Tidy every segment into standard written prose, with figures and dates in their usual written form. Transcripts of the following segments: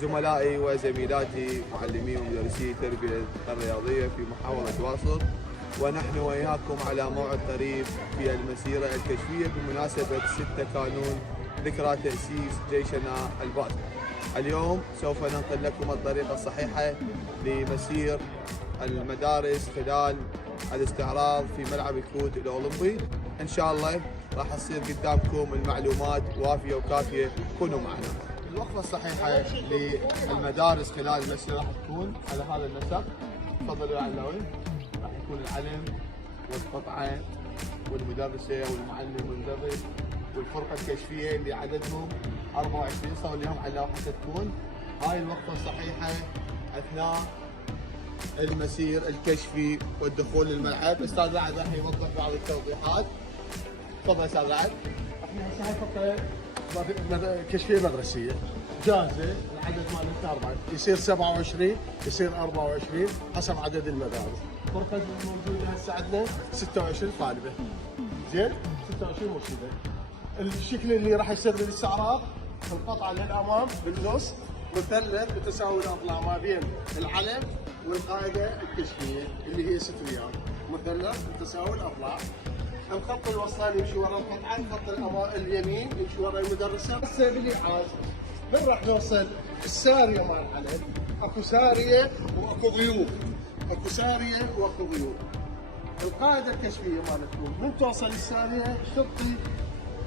زملائي وزميلاتي معلمي ومدرسي التربية الرياضية في محافظة واسط، ونحن وإياكم على موعد قريب في المسيرة الكشفية بمناسبة 6 كانون ذكرى تأسيس جيشنا الباسل. اليوم سوف ننقل لكم الطريقة الصحيحة لمسير المدارس خلال الاستعراض في ملعب الكوت الأولمبي. إن شاء الله راح تصير قدامكم المعلومات وافية وكافية، كونوا معنا. الوقفة الصحيحة للمدارس خلال المسيرة راح تكون على هذا النسق. تفضلوا يا علاوي. راح يكون العلم والقطعة والمدرسة والمعلم والمدرس والفرقة الكشفية اللي عددهم 24. صور لهم علاوي حتى تكون هاي الوقفة الصحيحة أثناء المسير الكشفي والدخول للملعب. استاذ رعد راح يوضح بعض التوضيحات. تفضل استاذ رعد. احنا هسه هاي فقره كشفيه مدرسيه جاهزه، العدد مالتها 4 يصير 27 يصير 24 حسب عدد المدارس. الفرقه الموجوده هسه عندنا 26 طالبه. زين 26 مرشده. الشكل اللي راح يصير للاستعراض القطعه للامام بالنص مثلث متساوي الاضلاع ما بين العلم والقاعده الكشفيه اللي هي 6 ريال. مثلث متساوي الاضلاع. الخط الوسطاني يمشي ورا القطعه، الخط اليمين يمشي ورا المدرسه. هسه بالايعاز من راح نوصل الساريه مال العلم. اكو ساريه واكو غيوب. اكو ساريه واكو غيوب. القاعده الكشفيه مالتكم من توصل الساريه شرطي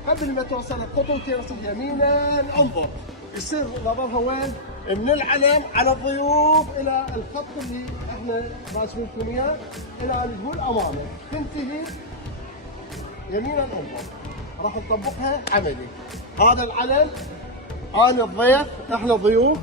قبل ما توصل خطوتين يمينا انظر. يصير نظرها وين؟ من العلم على الضيوف الى الخط اللي احنا راسمينكم اياه الى الجبول امامه، تنتهي يمينا انظر. راح نطبقها عملي. هذا العلم، انا الضيف، احنا ضيوف،